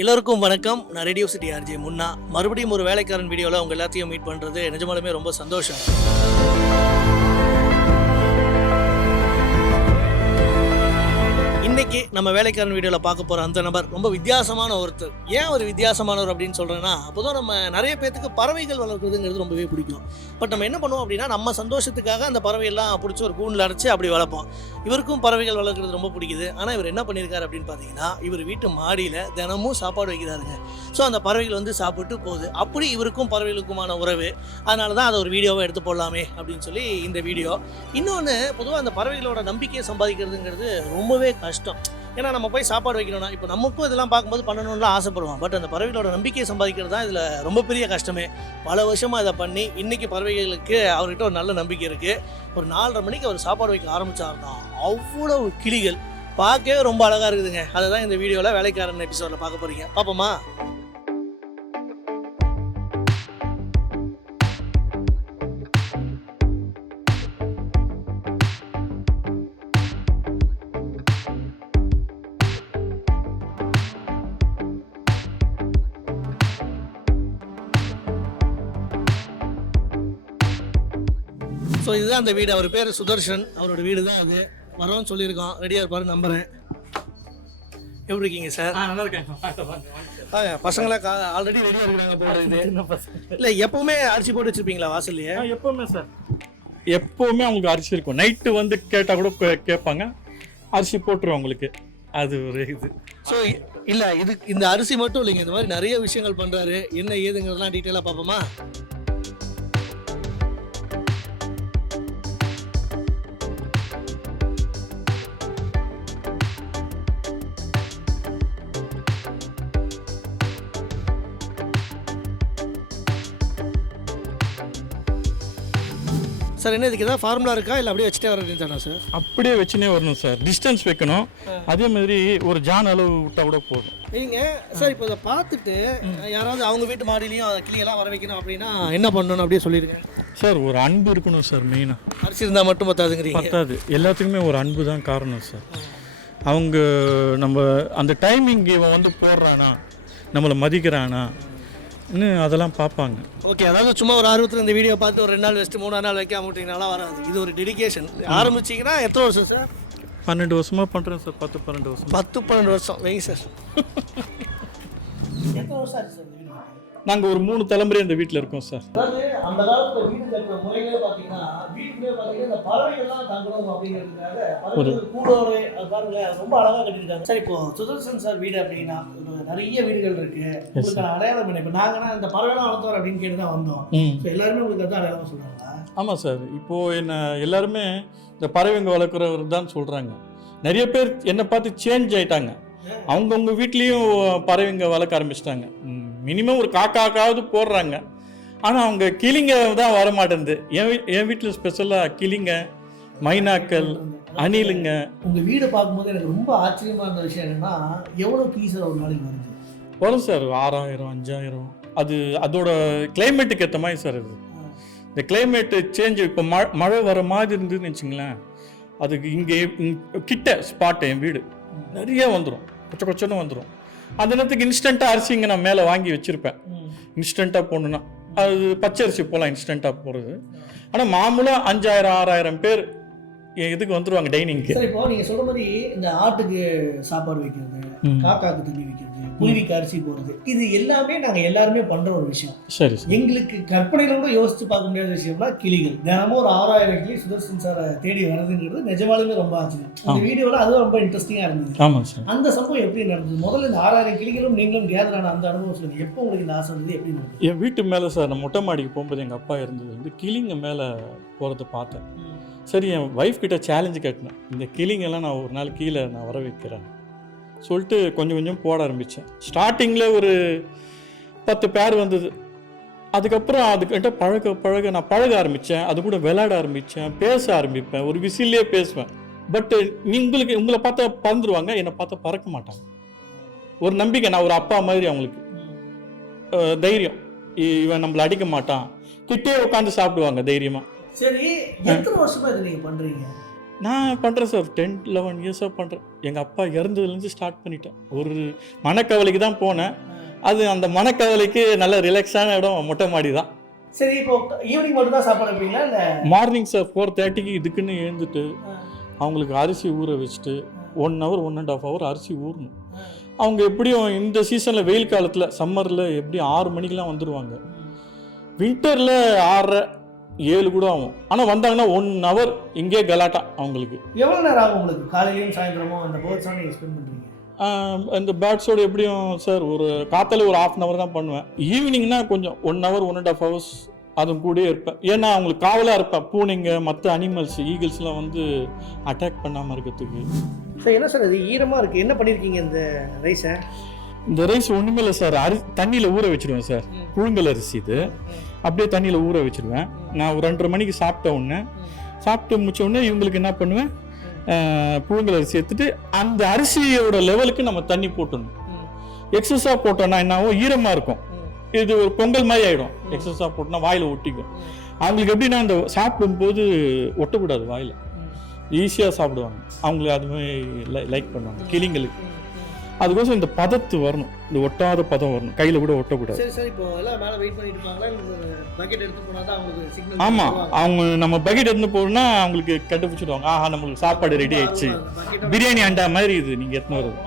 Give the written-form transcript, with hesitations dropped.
எல்லோருக்கும் வணக்கம். நான் ரேடியோ சிட்டி ஆர்ஜே முன்னா. மறுபடியும் ஒரு வேலைக்காரன் வீடியோவில் உங்கள் எல்லாத்தையும் மீட் பண்ணுறது நிஜமாலுமே ரொம்ப சந்தோஷம். இன்னைக்கு நம்ம வேலைக்காரன் வீடியோவில் பார்க்க போகிற அந்த நபர் ரொம்ப வித்தியாசமான ஒருத்தர். ஏன் ஒரு வித்தியாசமானவர் அப்படின்னு சொல்கிறேன்னா, அப்போதான் நம்ம நிறைய பேத்துக்கு பறவைகள் வளர்க்குறதுங்கிறது ரொம்பவே பிடிக்கும். பட் நம்ம என்ன பண்ணுவோம் அப்படின்னா, நம்ம சந்தோஷத்துக்காக அந்த பறவையெல்லாம் பிடிச்சி ஒரு கூண்டில் அடைச்சி அப்படி வளர்ப்போம். இவருக்கும் பறவைகள் வளர்க்குறது ரொம்ப பிடிக்குது. ஆனால் இவர் என்ன பண்ணியிருக்காரு அப்படின்னு பார்த்தீங்கன்னா, இவர் வீட்டு மாடியில் தினமும் சாப்பாடு வைக்கிறாருங்க. ஸோ அந்த பறவைகள் வந்து சாப்பிட்டு போகுது. அப்படி இவருக்கும் பறவைகளுக்குமான உறவு. அதனால தான் அதை ஒரு வீடியோவை எடுத்து போடலாமே அப்படின்னு சொல்லி இந்த வீடியோ. இன்னொன்று, பொதுவாக அந்த பறவைகளோட நம்பிக்கையை சம்பாதிக்கிறதுங்கிறது ரொம்பவே கஷ்டம். ஏன்னா நம்ம போய் சாப்பாடு வைக்கணும்னா, இப்போ நமக்கும் இதெல்லாம் பார்க்கும்போது பண்ணணும்லாம் ஆசைப்படுவோம். பட் அந்த பறவைகளோட நம்பிக்கையை சம்பாதிக்கிறது தான் இதில் ரொம்ப பெரிய கஷ்டமே. பல வருஷமாக இதை பண்ணி இன்றைக்கி பறவைகளுக்கு அவர்கிட்ட ஒரு நல்ல நம்பிக்கை இருக்குது. ஒரு 4:30 மணிக்கு அவர் சாப்பாடு வைக்க ஆரம்பித்தாருன்னா அவ்வளோ கிளிகள் பார்க்கவே ரொம்ப அழகாக இருக்குதுங்க. அதை தான் இந்த வீடியோவில் வேலைக்காரன் எபிசோடில் பார்க்க போகிறீங்க. பார்ப்போமா? ஸோ இதுதான் அந்த வீடு. அவர் பேர் சுதர்ஷன். அவரோட வீடு தான் அது. வரோன்னு சொல்லியிருக்கோம். ரெடியாக இருப்பாரு நம்புறேன். எப்படி இருக்கீங்க சார்? நல்லா இருக்கேன். பசங்களாம் ஆல்ரெடி ரெடியாக இருக்கிறாங்க போல இது. இல்லை, எப்பவுமே அரிசி போட்டு வச்சுருப்பீங்களா வாசல்லையே? எப்பவுமே சார், எப்பவுமே அவங்களுக்கு அரிசி இருக்கும். நைட்டு வந்து கேட்டால் கூட கேட்பாங்க, அரிசி போட்டுருவோம் அவங்களுக்கு. அது ஒரு இது. ஸோ இல்லை, இது இந்த அரிசி மட்டும் இல்லைங்க, இந்த மாதிரி நிறைய விஷயங்கள் பண்ணுறாரு. என்ன ஏதுங்கிறதுலாம் டீட்டெயிலாக பார்ப்போமா? சார், என்ன இதுக்கு ஏதாவது ஃபார்முலா இருக்கா இல்லை அப்படியே வச்சுட்டே வரதுன்னு சார்? அப்படியே வச்சுனே வரணும் சார். டிஸ்டன்ஸ் வைக்கணும். அதே மாதிரி ஒரு ஜான் அளவு விட்டால் கூட போதும். நீங்கள் சார் இப்போ இதை பார்த்துட்டு யாராவது அவங்க வீட்டு மாடிலையும் கிளியெல்லாம் வர வைக்கணும் அப்படின்னா என்ன பண்ணணும் அப்படியே சொல்லிடுங்க சார். ஒரு அன்பு இருக்கணும் சார். மெயினாக அரிசி இருந்தால் மட்டும் பத்தாதுங்கிறீங்க? பத்தாது. எல்லாத்துக்குமே ஒரு அன்பு தான் காரணம் சார். அவங்க நம்ம அந்த டைமிங் இவன் வந்து போடுறானா, நம்மளை மதிக்கிறானா, அதெல்லாம் பார்ப்பாங்க. ஓகே, அதாவது சும்மா ஒரு ஆர்வத்தில் இந்த வீடியோ பார்த்து ஒரு 2 நாள் வச்சுட்டு 3 நாள் வைக்க மாட்டீங்கனாலாம் வராது. இது ஒரு டெடிகேஷன். ஆரம்பிச்சிங்கன்னா எத்தனை வருஷம் சார்? 12 வருஷமாக பண்ணுறேன் சார். 10-12 வருஷம். 10-12 வருஷம் வைங்க சார். எத்தனை வருஷம் ஆச்சு சார் இந்த வீடு? நாங்கள் ஒரு 3 தலைமுறை இந்த வீட்டில் இருக்கோம் சார். அதாவது அந்த காலத்தில் வீடு கட்டுற முறையிலே பார்த்தீங்கன்னா, வீட்டுக்குள்ளே பார்த்தீங்கன்னா இந்த பறவைகள்லாம் தங்கணும் அப்படிங்கிறதுக்காக பறவைகள் கூடோடு பாருங்க ரொம்ப அழகாக கட்டியிருக்காங்க சார். இப்போ சுதர்சன் சார் வீடு அப்படின்னா நிறைய வீடுகள் இருக்கு. உங்களுக்கு அடையாளம் என்ன? இப்போ நாங்கன்னா இந்த பறவைலாம் வளர்த்தோம் அப்படின்னு கேட்டு தான் வந்தோம். ஸோ எல்லாருமே உங்களுக்கு வந்து அடையாளம் சொல்கிறாங்களா? ஆமாம் சார். இப்போது என்ன எல்லாருமே இந்த பறவைங்க வளர்க்குறவர் தான் சொல்கிறாங்க. நிறைய பேர் என்னை பார்த்து சேஞ்ச் ஆகிட்டாங்க. அவங்கவுங்க வீட்லேயும் பறவைங்க வளர்க்க ஆரம்பிச்சிட்டாங்க. மினிமம் ஒரு காக்காவது போடுறாங்க. ஆனால் அவங்க கிளிங்க தான் வர மாட்டேங்குது. என் வீட்டில் ஸ்பெஷலாக கிளிங்க, மைனாக்கள், அணிலுங்க. உங்கள் வீடை பார்க்கும்போது எனக்கு ரொம்ப ஆச்சரியமாக இருந்த விஷயம் என்னென்னா, எவ்வளோ பீஸ் ஒரு நாளைக்கு வருது? வரும் சார். 6000 5000. அது அதோட கிளைமேட்டுக்கு ஏற்ற மாதிரி சார். இது இந்த கிளைமேட்டு சேஞ்ச். இப்போ மழை வர மாதிரி இருந்ததுன்னு வச்சுங்களேன், அதுக்கு இங்கே கிட்ட ஸ்பாட் என் வீடு நிறைய வந்துடும். கொச்சன்னு வந்துடும். அந்த நேரத்துக்கு இன்ஸ்டண்ட்டாக அரிசி இங்கே நான் மேலே வாங்கி வச்சுருப்பேன். இன்ஸ்டண்ட்டாக போடணுன்னா அது பச்சை அரிசி போகலாம், இன்ஸ்டண்ட்டாக போடுறது. ஆனால் மாமூலாக 5000 6000 பேர் இதுக்கு வந்துடுவாங்க டைனிங்க்கு. சார், இப்போ நீங்கள் சொல்கிற மாதிரி இந்த ஆட்டுக்கு சாப்பாடு வைக்கிறது, காக்காக்கு தண்ணி வைக்கிறது, குருவிக்கு அரிசி போடுறது, இது எல்லாமே நாங்கள் எல்லாருமே பண்ணுற ஒரு விஷயம். சரி. எங்களுக்கு கற்பனையில கூட யோசிச்சு பார்க்க முடியாத விஷயம்னா கிளிகள். தினமும் ஒரு 6000 கிளி சுதர்சன் சாரை தேடி வருதுங்கிறது நிஜமாலுமே ரொம்ப ஆச்சரியம். இந்த வீடியோவில் அதுவும் ரொம்ப இன்ட்ரெஸ்டிங்காக இருந்தது. ஆமாம் சார். அந்த சம்பவம் எப்படி நடந்தது? முதல்ல இந்த 6000 கிளிகளும் நீங்களும் கேதர் ஆன அந்த அனுபவம் சொல்லுங்கள். எப்போ உங்களுக்கு இந்த ஆசை இருந்தது? எப்படி நடந்தது? என் வீட்டு மேலே சார், நான் மொட்டை மாடிக்கு போகும்போது எங்கள் அப்பா இருந்தது வந்து கிளிங்க மேலே போகிறத பார்த்தேன். சரி, என் ஒய்ஃப் கிட்ட சேலஞ்சு கட்டினேன். இந்த கிளிங்கெல்லாம் நான் ஒரு நாள் கீழே நான் வர வைக்கிறேன் சொல்லிட்டு கொஞ்சம் கொஞ்சம் போட ஆரம்பித்தேன். ஸ்டார்டிங்கில் ஒரு 10 பேர் வந்தது. அதுக்கப்புறம் அதுக்கிட்ட பழக நான் பழக ஆரம்பித்தேன். அது கூட விளையாட ஆரம்பித்தேன், பேச ஆரம்பிப்பேன். ஒரு விசிலே பேசுவேன். பட்டு உங்களை பார்த்தா பறந்துருவாங்க, என்னை பார்த்தா பறக்க மாட்டாங்க. ஒரு நம்பிக்கை, நான் ஒரு அப்பா மாதிரி அவங்களுக்கு தைரியம். இவன் நம்மளை அடிக்க மாட்டான். கிட்டே உட்காந்து சாப்பிடுவாங்க தைரியமாக. சரி, எத்தனை வருஷமா இதை நீங்கள் பண்ணுறீங்க? நான் பண்ணுறேன் சார், 10-11 இயர்ஸாக பண்ணுறேன். எங்கள் அப்பா இறந்ததுலேருந்து ஸ்டார்ட் பண்ணிட்டேன். ஒரு மனக்கவலைக்கு தான் போனேன். அது அந்த மனக்கவலைக்கு நல்ல ரிலாக்ஸான இடம் மொட்டை மாடி தான். சரி, இப்போ ஈவினிங் மட்டும் தான் சாப்பாடு வைப்பீங்களா இல்லை? மார்னிங் சார் 4:30க்கு இதுக்குன்னு எழுந்துட்டு அவங்களுக்கு அரிசி ஊற வச்சுட்டு 1 hour 1.5 hour அரிசி ஊறணும். அவங்க எப்படியும் இந்த சீசனில் வெயில் காலத்தில் சம்மரில் எப்படியும் 6 மணிக்கெலாம் வந்துடுவாங்க. வின்டரில் 6:30-7 கூட ஆகும். ஆனால் வந்தாங்கன்னா 1 hour இங்கே கலாட்டா அவங்களுக்கு. எவ்வளோ நேரம் ஆகும் உங்களுக்கு காலையிலையும் சாயந்தரமும் அந்த பேர்ட்ஸோட நீங்கள் ஸ்பெண்ட் பண்ணுறீங்க? இந்த பேர்ட்ஸோடு எப்படியும் சார் ஒரு காத்தால ஒரு 1/2 hour தான் பண்ணுவேன். ஈவினிங்னா கொஞ்சம் 1 hour 1.5 hours அதுவும் கூட இருப்பேன். ஏன்னா அவங்களுக்கு காவலாக இருப்பேன். பூனைங்க மற்ற அனிமல்ஸ் ஈகிள்ஸ்லாம் வந்து அட்டாக் பண்ணாமல் இருக்கிறதுக்கு. சார் என்ன சார் இது ஈரமாக இருக்குது, என்ன பண்ணியிருக்கீங்க இந்த ரைஸை? இந்த ரைஸ் ஒன்றுமே இல்லை சார், தண்ணியில் ஊற வச்சுருவேன் சார். புழுங்கல் அரிசி இது. அப்படியே தண்ணியில் ஊற வச்சுருவேன். நான் ஒரு 2:30 மணிக்கு சாப்பிட்டு முடிச்ச உடனே இவங்களுக்கு என்ன பண்ணுவேன், புழுங்கல் அரிசி எடுத்துட்டு அந்த அரிசியோட லெவலுக்கு நம்ம தண்ணி போட்டணும். எக்ஸஸாக போட்டோம்னா என்ன ஆகும், ஈரமாக இருக்கும். இது ஒரு பொங்கல் மாதிரி ஆகிடும். எக்ஸஸாக போட்டோம்னா வாயில் ஒட்டிக்கும். அவங்களுக்கு எப்படின்னா அந்த சாப்பிடும்போது ஒட்டக்கூடாது, வாயில் ஈஸியாக சாப்பிடுவாங்க. அவங்களுக்கு அதுமாதிரி லைக் பண்ணுவாங்க கிளிங்களுக்கு. அதுக்கோசம் இந்த பதத்து வரணும், இந்த ஒட்டாத பதம் வரணும், கையில் கூட ஒட்டக்கூடாது. சரி சார், இப்போ எல்லாம் மேலே வெயிட் பண்ணிட்டு இருப்பாங்களா இல்லை பக்கெட் எடுத்து போனால் தான் அவங்களுக்கு சிக்னல்? ஆமாம், அவங்க நம்ம பக்கெட் எடுத்து போகணும்னா அவங்களுக்கு கண்டுபிடிச்சிடுவாங்க. ஆஹா நம்மளுக்கு சாப்பாடு ரெடி ஆயிடுச்சு, பிரியாணி அண்டா மாதிரி இது நீங்கள் எடுத்துன்னு வருது.